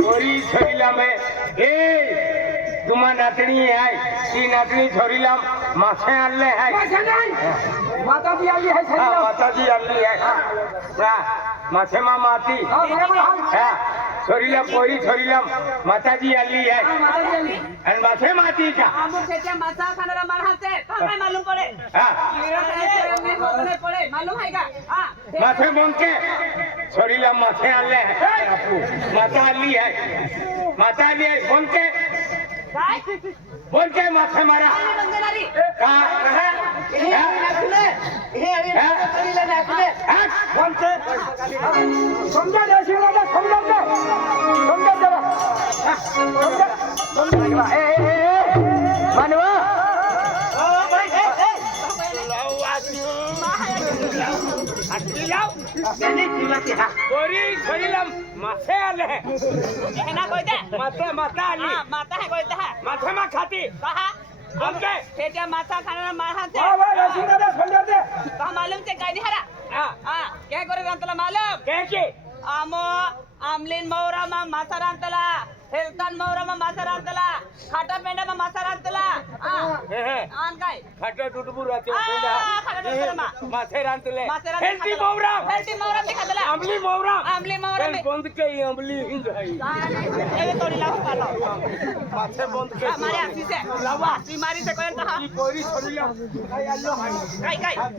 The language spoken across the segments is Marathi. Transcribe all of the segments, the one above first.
पोरी छोरीला मैं तुम्हा नातनी आहे ती नातनी छोरीला मासे आणले आहे माताजी आली आहे हा माताजी आणली आहे मासे मा माती छोरीला पोरी छोरीला माताजी आणली आहे आणि मासे माती का मासा खाणारा माणसाचे काय मालूम पडे पडे मालूम आहे का मासे बोंके छोरीला मासे आणले आहे माता आली आहे माता आली आहे बोंके काय बोलके मासे मारा का समजा दे शिवराजा समजा दे समजा जरा समजा मानवा पोरी छोरीला मासे आले ना कोयते माता माता आली माता है कोयते है मासे मा खाती कहा बोलके त्याच्या मासा खाणारा माणसाचे शिवराजा समजा दे का मालूम ते काय निहारा काय करे रांतला मालूम कैसे आमो आमलीन मौरा मा मासा रांतला हेलतान मौरा मा मासा रांतला खाटा पेंडा मा मासा रांतला आन काय खाटा टुटबू राहते खाटा टुटबू मासे रांतले मासे रांतले हेल्दी मौरा मी खातला आमली मौरा मी बंद के आमली हिंद है ए तोडी लाव पालो मासे बंद के मारे आसी से लावा बीमारी से कोण कहा पोरी छोरीला काय आलो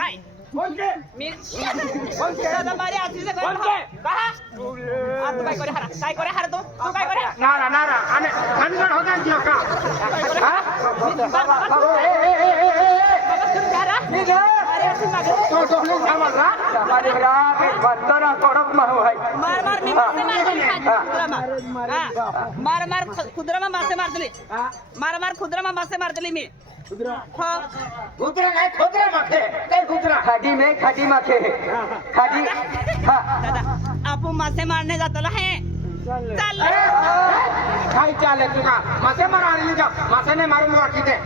काय बोलके मी दादा मारे आसी से कोण कहा आता काय करे हार तू काय करे नारा आणि खंडन होता दियो का मार खुदरा मासे मार दिली मी खुदरा काय खुदरा माखे काय खुदरा खाडी में खाडी माखे खाडी दादा आपण मासे मारणे जातला है चल काय चाले तुका मासे मारायला जा मासे ने मारून वाकी दे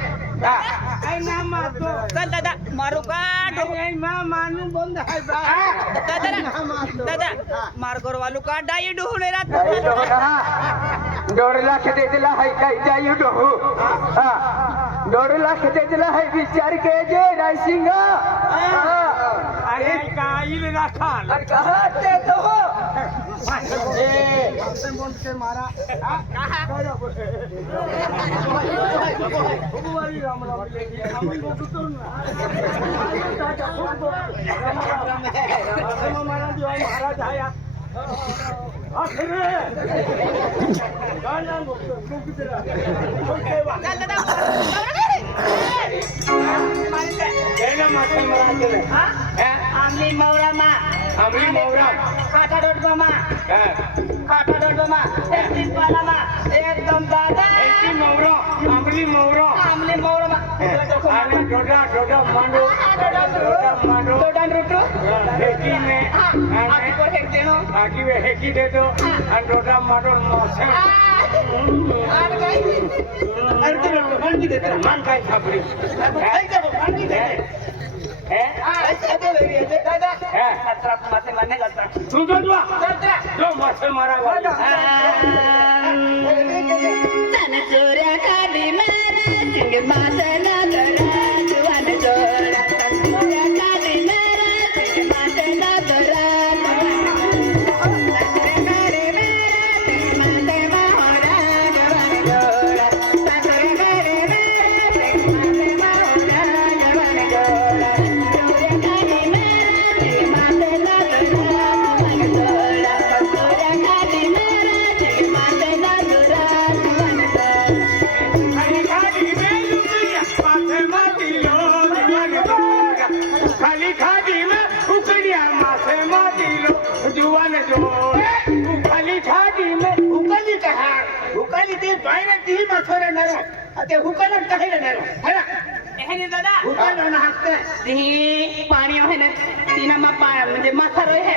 काय नाम मारतो चल दादा मारू का काय मानू बंद आहे दादा मार गरवालू का डाई डुहुने रात डोर लाख दे दिला है काय जाई डोहू डोर लाख दे दिला है विचार के जे रायसिंग अरे काय राखा कहते तो बंद के मारा कहा भगवान राम राम लेके हम लोग तो ना मारा दियो महाराज आया अरे गाना तू किधर चल दादा केना मासे मारा चले आमली मौरा मा काटा डोडबा मा एक पाला मा एकदम दादा आमली मौरा मा आणि डोडा मांडो डोडान रोटो हेकी में आगे पर हेक देनो आगे में हेकी दे दो आणि डोडा मांडो मासे अरे तो मांडी दे मान काय छापरी मांडी दे दादा मासे मारने जाता तू जो मासे मारा तन सूर्या काढी मारा सिंग मासना धरा जुवान जोडा तन सूर्या काढी मारा सिंग मासना धरा ते हुकाला काही नाही है ना एहने दादा हुकाला ना हाकते ती पाणी आहे ना तिना मा म्हणजे माथारो आहे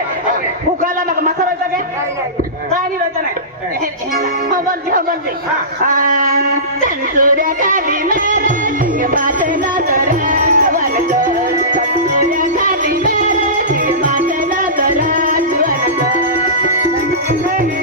हुकाला मग माथारो जागे काय नाही राहत नाही हबल दे तन सूर्या काढी मारा सिंग मासना धरा जुवान जोडा तन सूर्या काढी मारा सिंग मासना धरा जुवान जोडा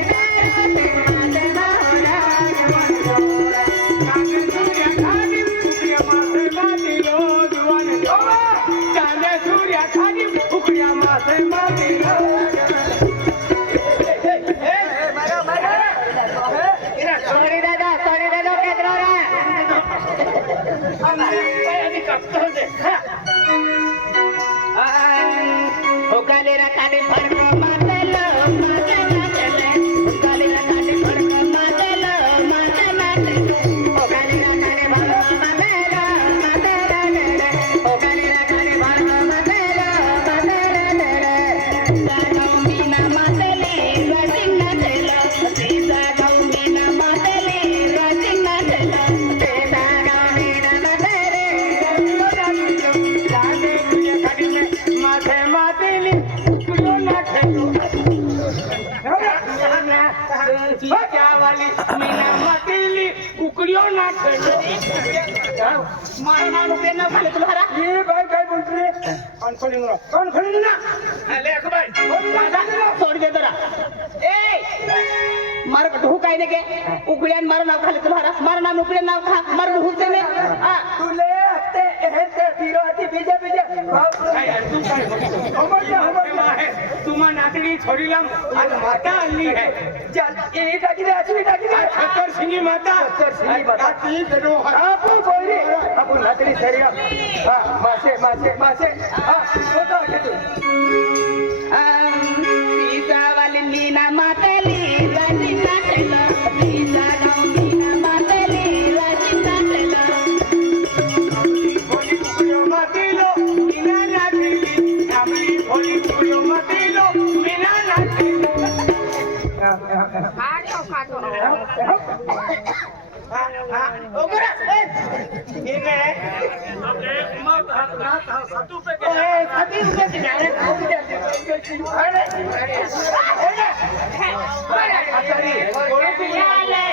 વાલી મીના માટેલી કુકડીઓ ના ખેલો મારું નામ ઉપરે ના ખાલી તું હરા એ ભાઈ કઈ બોલતી રે કોણ ખોલી ના લે ભાઈ છોડી દે તરા એ મારું ઢોક આઈને કે ઉકળ્યાન મારું નામ ખાલી તું હરા મારું નામ ઉપરે નામ ખા મારું ઢોક દે ને હા તું લે તે હે પીરો હતી બીજા तुम्हा नातड़ी छोरी लाम आज माता अल्ली है चल ये टाकी दे अच्छी टाकी दे छतर सिंगी माता काती करो आपू बोली आपू नातड़ी सरिया हां मासे हां छोटा के तू सीता वाली मीना मातली राजी नाचला सीता गाव मीना मातली राजी नाचला भोली कुड़ियो मातीलो मीना नाचली नामली भोली कुड़ियो मातीलो मीना नाचली ओगरा इने सतु पे के सती रुपए की जाने अरे अरे कोई भी याले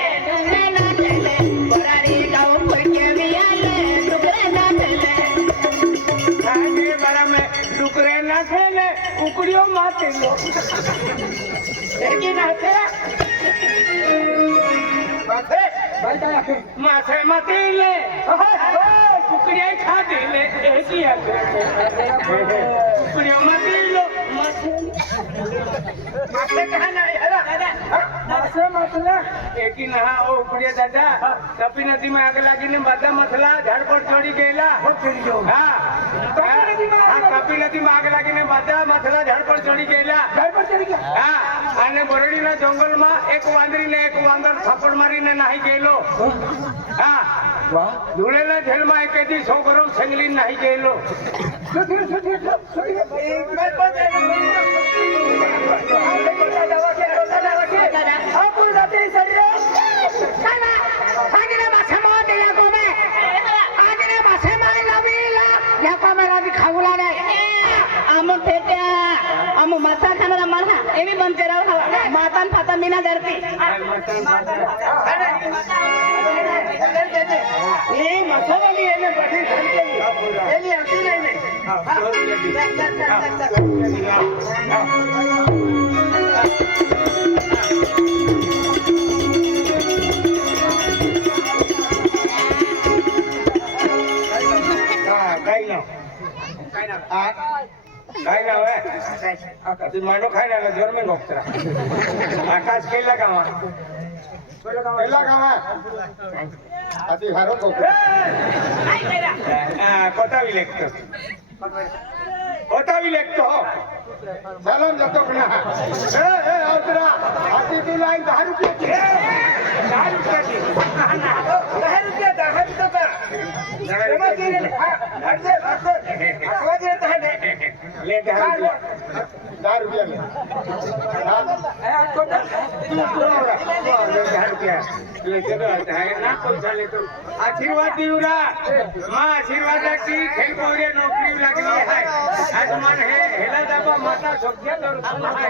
ना चले बोरारी गाव फके वियाले टुकड़ा ना चले आगे बड़ा में टुकड़े ना खेले कुकड़ियों माते लो लेकिन तेरा माथे माते ले कुकड़ियाँ खा दे ले एक ही आगे कुकड़ियों माते लो माथे कहाँ ना है मासे मतला एक ही नहा ओ कुकड़िया दादा कपी नदी में आग लगी ने बादा मसला झाड़ पर चढ़ी गेला हाँ कपी नदी में आग लगी ने बादा मसला झाड़ पर चढ़ी गेला हाँ અને બોરડીના જંગલમાં એક વાંદરીને એક વાંદર થપ્પડ મારીને નાહી ગયેલો હા ધૂળેલા જેલમાં એક કેદી છોકરો છંગલી નાહી ગયેલો आपू नातड़ी सरिया आगे मासे मार दे या को मैं आगे मासे मार लवीला या को मैं राजी खाऊला नाही आम फेट्या आम माता खाना मारहा एवी बनते राव मातान फाता मीना धरती એ મસાલાની એને બધી ખરીદેલી એની હતી નહીં ને काय नाव आहे ती मांडो खाय ना जोर में गोपता आकाश केला गावा अति हारो गोपता कोतावी लेखतो सलाम जातो ना अवतरा अति ती लाईन 10 रुपयाची 10 रुपयाची 10 रुपया ले 10 रुपया में आशीर्वाद दिवरा माँ आशीर्वाद की खेल कोरिया नौकरी लागली आहे आज मन हे हेला दाबा माता सोक्या करू आहे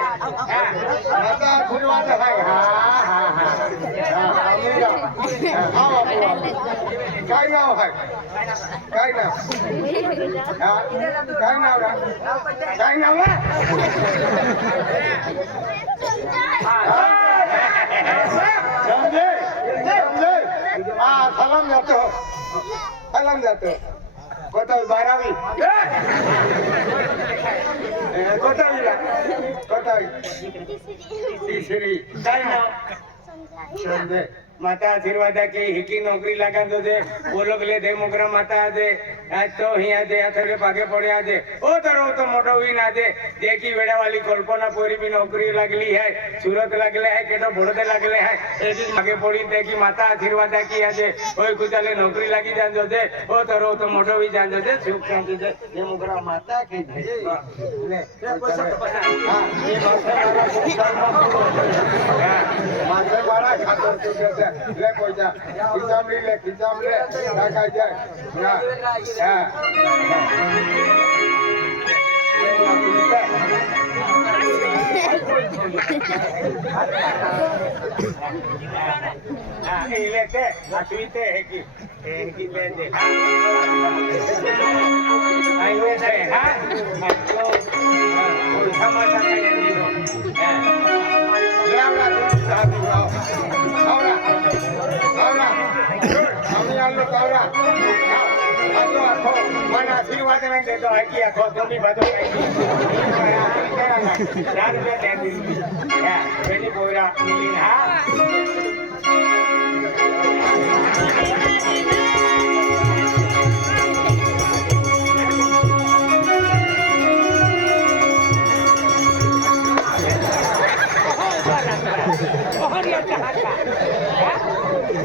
माता आशीर्वाद आहे काय नाव आहे काय नाव काय नाव काय नाव समजे सलाम जातो कोतावी 12वी कोतावी तिसरी काय नाव संजय माता आशीर्वाद की हिकी नौकरी लगा दो दे वो लोग ले दे मुकरा माता दे आज तो ही आ दे थोड़े पागे पड़े आ दे ओ तरो तो मोटो भी ना दे देखी वेड़ा वाली कल्पना पूरी भी नौकरी लगली है सूरत लगले है केटो बड़ोदे लगले है एक दिन आगे पड़ी देखी माता आशीर्वाद की आ दे ओए कुचाले नौकरी लगी जान दो दे ओ तरो तो मोटो भी जान दो दे सुख शांति दे ये मुकरा माता की ले हां ये माता मारा खातर तो ले पैसा खिचाम ले ढाका जाए हाँ ये लेते अतुईते है कि लेते हाँ आई लेते हाँ तो उल्टा मचा के ये दो लावला तो साधु आओ कावरा हम यहाँ लोग कावरा आतो आतो मन आशीर्वाद में दे दो है कि आतो तुम भी बदो है कि यार रुपया दे दी है पहली बोरा मिली हाँ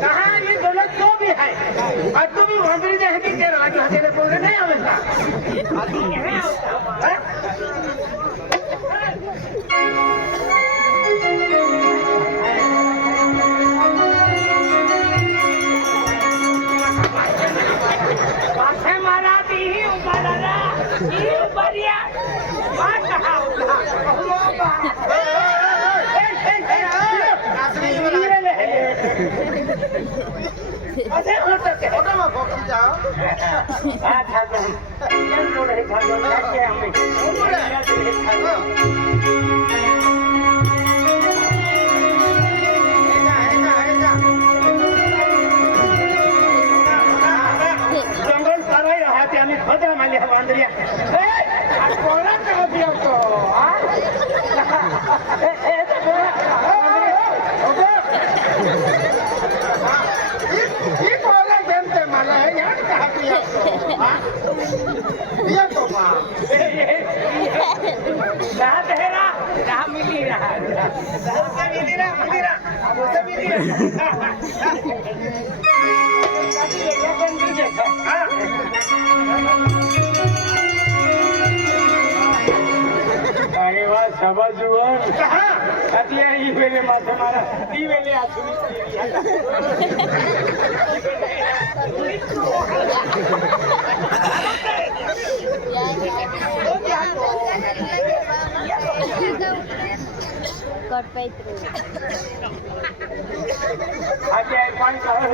कहाँ ये दोनों तो भी है और तुम भी वंदरी जैसे कि तेरे वाले हथेले बोले नहीं आवेगा अभी नहीं आता पासे मारा दी ही उबारा ही उबारिया बात कहाँ उठा अरे होता क्या होता मैं फोकस जाओ अच्छा तो ये लोग है खाने का क्या हमें जंगल पार ही रहा थे हमें खतरा माले बांधरिया कोरा का दिया तो हाँ ये कोरा जमते माला है यार कहाँ पिया तो हाँ ये तो माँ रात है ना राह मिली रहा मिली रहा मुझसे मिली अरे वाह सभा जुआन अतिया ही वेले माथे मारा ती वेले आसुनी Got paid through. आगे पानी का है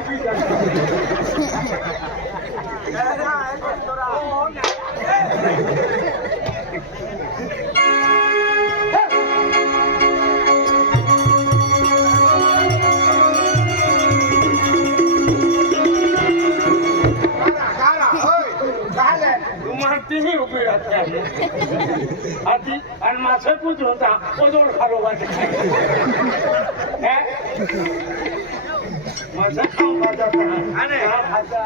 भी ही उभी राहते आधी आणि मासे पूज होता ओजोड खारोबा मासे खाऊन खातात आणि हा खाता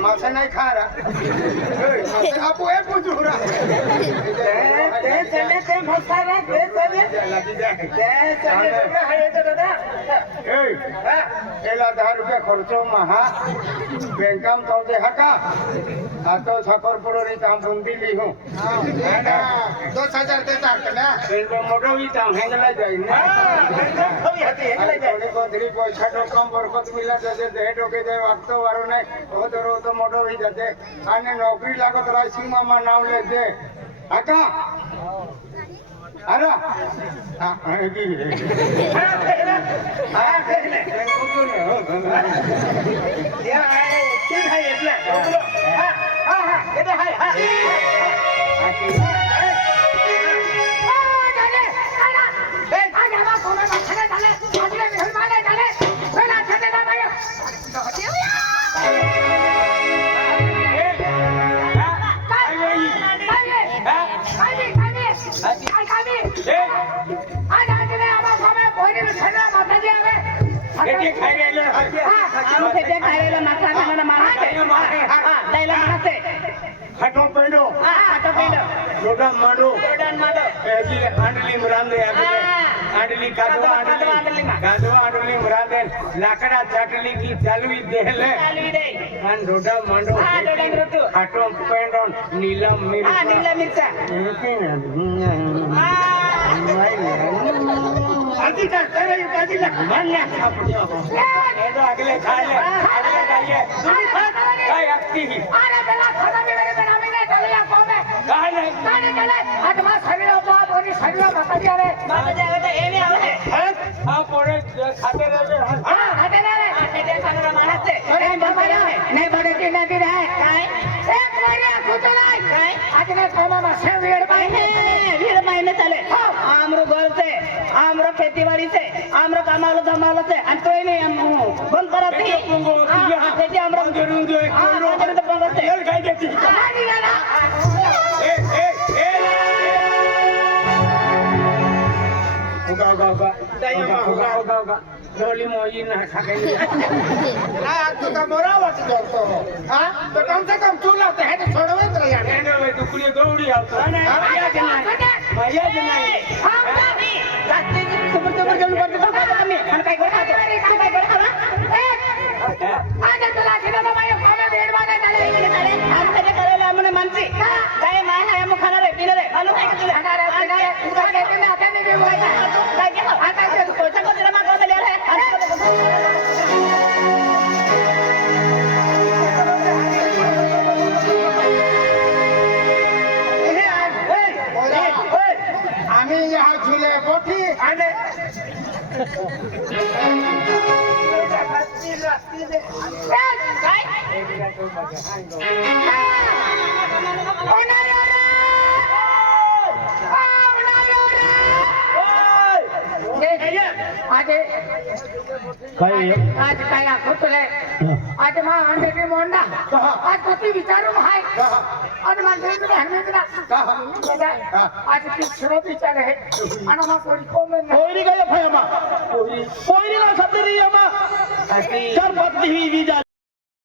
मासे नहीं खा रहा आपको एक कुछ हो रहा चले ते फसा रहा ते चले चले है तो दादा एला 10 रुपया खर्चो महा बैंकम तो दे हका आ तो साखरपुरो नी काम बुंदी ली हूं 2000 देता ना बैंक मोटो ही काम हेंगला जाई ना कभी हती हेंगला जाई को धरी पैसा तो कम बरकत मिला जसे दे डोके दे वक्त वारो नहीं ओ तो मोटो ही जाते आने नौकरी लागत राय सीमा में नाम ले दे हका अरे हा खाटो पेंडो लोडा माडो जी आंडली मुरादे आंडली कादवा आंडली मुरादे लाकड़ा चाटली की चालवी देले अन लोडा माडो खाटो पेंडो नीलम मिर्चा अधिकार तेरे अधिकार मान्य छापड़ियो ये तो अगले खाए काय आती ही अरे बेला खाता भी मेरे बेटा में चले को में काय नहीं चले आज मा शरीर बात होनी शरीर बता दिया रे बता दिया तो ए भी आवे हां पोरे खाते रहे हां खाते रहे खाते खाने मानस से ए बता नहीं बड़े की नहीं रहे काय एक बार कुछ नहीं काय आज ने कोमा में से वेड़ महीने चले आमरो घर से आमरो खेतीबाड़ी से आमरो कामालो धमालो से आणि तोय नाही बंद करत नाही त्याची आमरो करून दे तो बंद करते काय देती उगा डोली मोजी ना सके ना तो का मोरा वाट जातो हां तो कम से कम चूल्हा तो है तो छोड़वे तो यार ने वे दुकुड़ी दौड़ी आवतो माया जनाई हां बाबी रात्री सुपर सुपर घेऊन पडतो बाबा आम्ही आणि काय करतो काय करतो आज तुला किती बाबा कामे बेड बांधाय झाले आज त्याने करायला आम्हाला मानसी काय मान आहे मुखाना रे पिले रे आलो काय तुला काय कहते ना आता नाही देऊ काय केलं आता ते कोचा कोचा मा कोण लिहिले आम्ही यहाँ झुले बोटी आणि आज काय आखोतले आज मा अंडे मोंडा आज कती विचारू हाय आणि माणसे तुला हरमेंद्रा आज ती सुरत विचार आहे आणि मा कोणी कोमेन कोयरी काय फयमा कोयरी ना सतरी यमा चार बात ही विजा